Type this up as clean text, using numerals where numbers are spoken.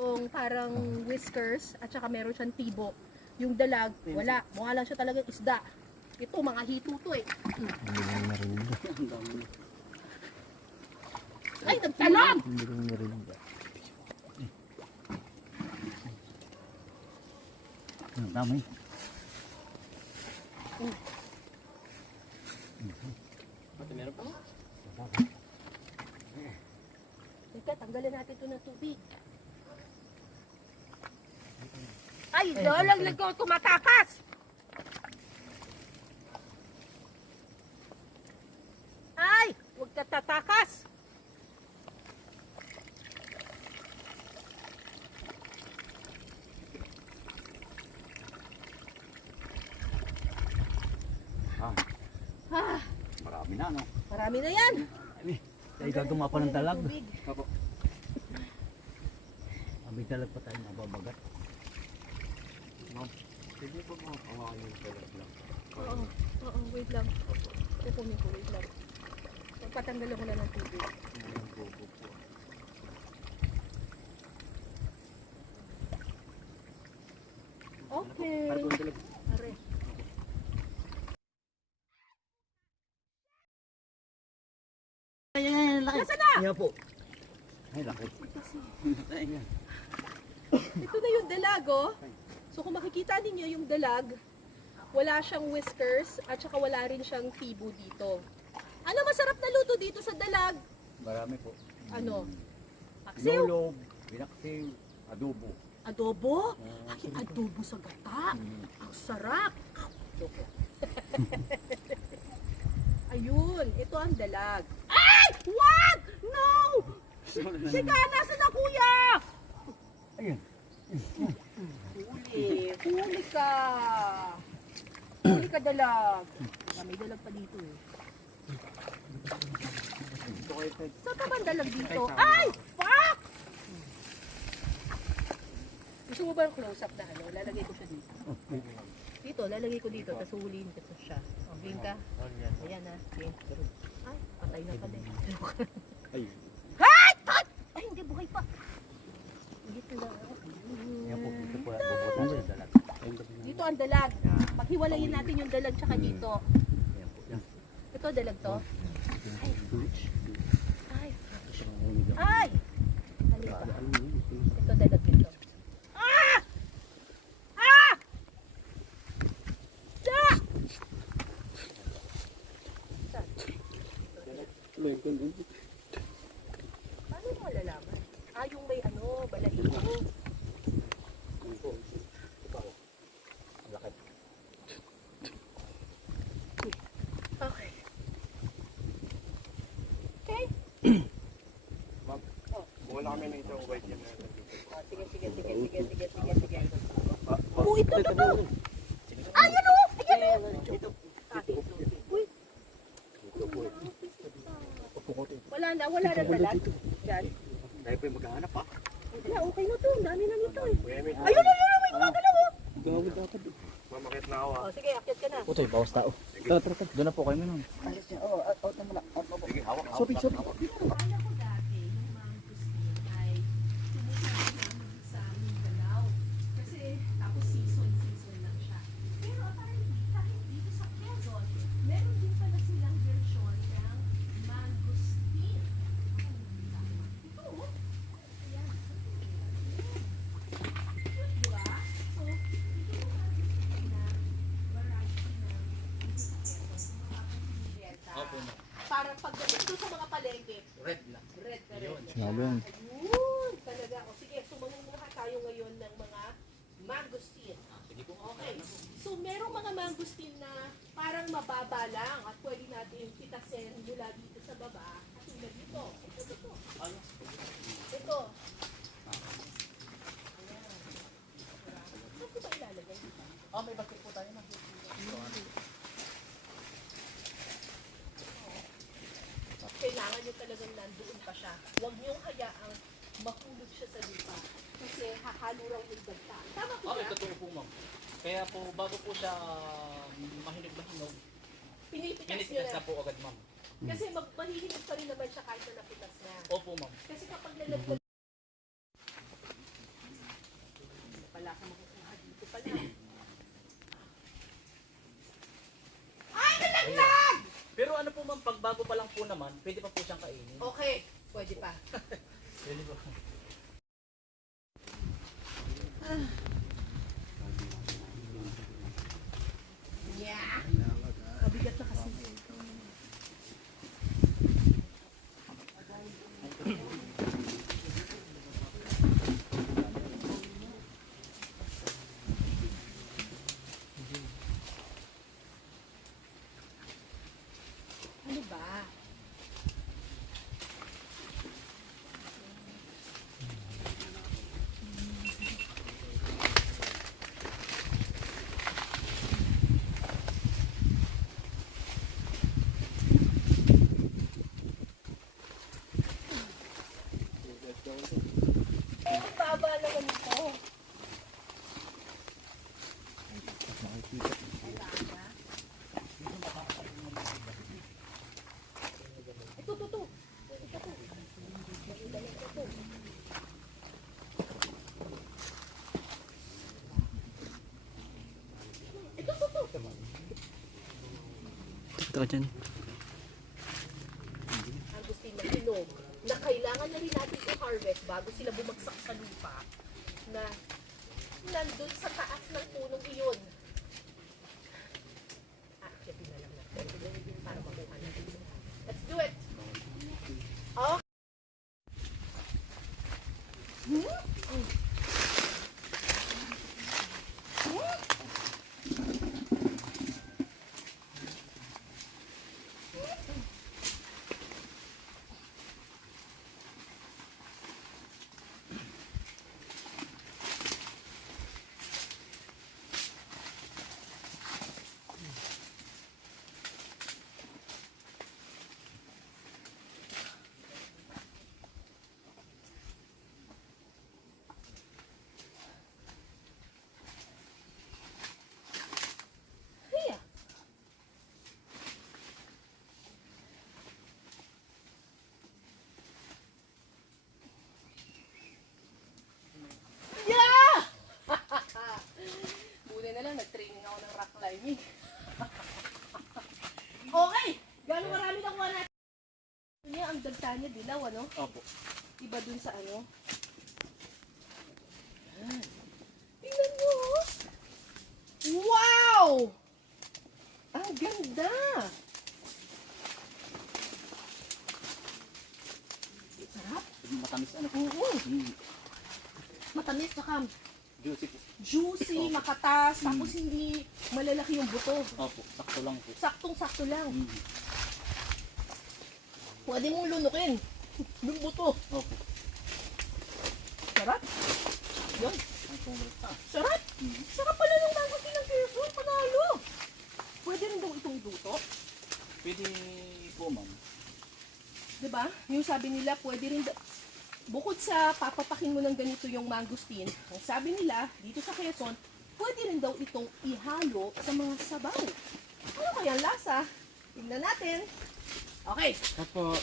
Yung parang whiskers at saka meron siyang tibo. Yung dalag, wala. Mukha lang siya talagang isda. Ito, mga hito to eh. Ay, nagtalon! Ang dami. Meron pa? Teka, tanggalin natin ito ng tubig. Ay, lalaglag ko tumatakas! Ay, huwag ka tatakas! Marami na, no? Marami na yan. Kaya gagama pa ng dalag. Tubig. Opo. May dalag pa tayo mababagat. Ma'am, sige po mo hawakan yung dalag lang. Oo, wait lang. Kukunin ko, wait lang. Patanggal ko na ng tubig. Ang bobo po. Okay. Para po yung dalag. Are. Ayan, laki. Nasaan na? Ayan po. Ay, laki. Ayan. Ito na yung dalag, oh. So kung makikita ninyo yung dalag, wala siyang whiskers at saka wala rin siyang tibo dito. Ano masarap na luto dito sa dalag? Marami po. Ano? Paksiw? Lulog, binaksiw, adobo. Adobo? Ay, adobo sa gata. Ang sarap. Joke. Ayun, ito ang dalag. Ay! Wag! No! Teka, nasa na kuya? Ayun. Huli ka. Huli ka dalag. May dalag pa dito eh. Saan ka ba ang dalag dito? Ay! Fuck! Gusto mo ba yung close-up na ano? Lalagay ko siya dito. Dito, lalagay ko dito, tapos huliin ko siya. O, game ka? Ayan na. Game. Ay, patay na pala eh. Ay. Ay! Ay! Ay, hindi, buhay pa. Dito lang. Ayan po, dito po. Bubutan ko yung dalag. Dito ang dalag. Paghiwalayin natin yung dalag tsaka dito. Ayan po. Yan. Ito dalag to. Ay, fudge. Ay, fudge. Ay! Halika. Ito dalag dito. Ah! Ah! Da! Paano mo malalaman? Ah, yung may ano, balahibo. Laki. Okay. Okay? Wala kami ng isang white yan. Oh, sige. Oh, ito. Ayan o! Ayan o! Uy. Wala na dalag. Yan. Dahil po yung maghahanap pa. Wala, okay na to. Ang dami na nito eh. Kuya, may Ayun, may gumagalaw oh. mamakit na ako ah. Oh, sige, akyat ka na. Utoy, bawas tao. Tara. Doon na po kayo nun. Sige, hawak. Sorry. Akala ko dati, yung mangustin ay tumutuloy namin sa Mindanao. Kasi tapos season lang siya. Pero apparently, kahit dito sa Quezon, meron din pala silang version ng mangustin. Ito, oh. Ayan. Cute, di ba? So, ito yung mangustin na variety na dito sa Quezon. Makakasibenta. Para pagdating doon sa mga palengke, Red lang. red na red. Sinabi yan. Ayun, talaga. O sige, so mangunguha tayo ngayon ng mga mangosteen. Sige po. Okay. So merong mga mangosteen na parang mababa lang at pwede natin pitasin mula dito sa baba at tulad dito. Ito. Ito. Ayan. Saan ko ba ilalagay dito? May basket po tayo na. Kailangan nyo talagang nandoon pa siya. Huwag nyo hayaang mahulog siya sa lupa. Kasi hahalo raw yung dagta. Tama po Okay, ba? totoo po ma'am. Kaya po, bago po siya mahinog-mahinog, Pinipitas nyo pinipitas na. na po agad ma'am. Kasi mahihinig pa rin naman siya kahit na napitas na. Opo ma'am. Kasi kapag nalaglag bago pa lang po naman, pwede pa po siyang kainin. Okay, pwede pa. Pwede po. Yeah. Mabigat na kasi. Ano ba? Ang baba naman ito. Ito. Ito dyan. Ang gusto na hinog na kailangan na rin natin i-harvest bago sila bumagsak sa lupa na nandun sa taas ng punong iyon. Actually na lang natin para makuha natin. Let's do it! Okay. Hiya. Yeah! Buti na lang, nag-training ako ng rock climbing. Okay! Gano'ng marami nakuha natin? Niya, ang dagta niya, dilaw, ano? Opo. Iba dun sa ano? Tingnan mo! oh. Wow! Ang ganda! Sarap! Matamis ano. Oo! Mm. Matamis, saka Juicy po. juicy, makatas, tapos hindi malalaki yung buto. Opo, sakto lang po. Saktong-sakto lang. Mm. Pwede mong lunukin yung buto. Opo. Sarap! Yan! Ang pumulot pa. Sarap! Sarap pala ng mango ng Quezon, panalo! Pwede rin daw itong duto. Pwede po, ma'am. Diba? Yung sabi nila, pwede rin bukod sa papapakin mo ng ganito yung mangosteen, ang sabi nila, dito sa Quezon, pwede rin daw itong ihalo sa mga sabaw. Ano kaya ang lasa? Tignan natin. Okay. Opo.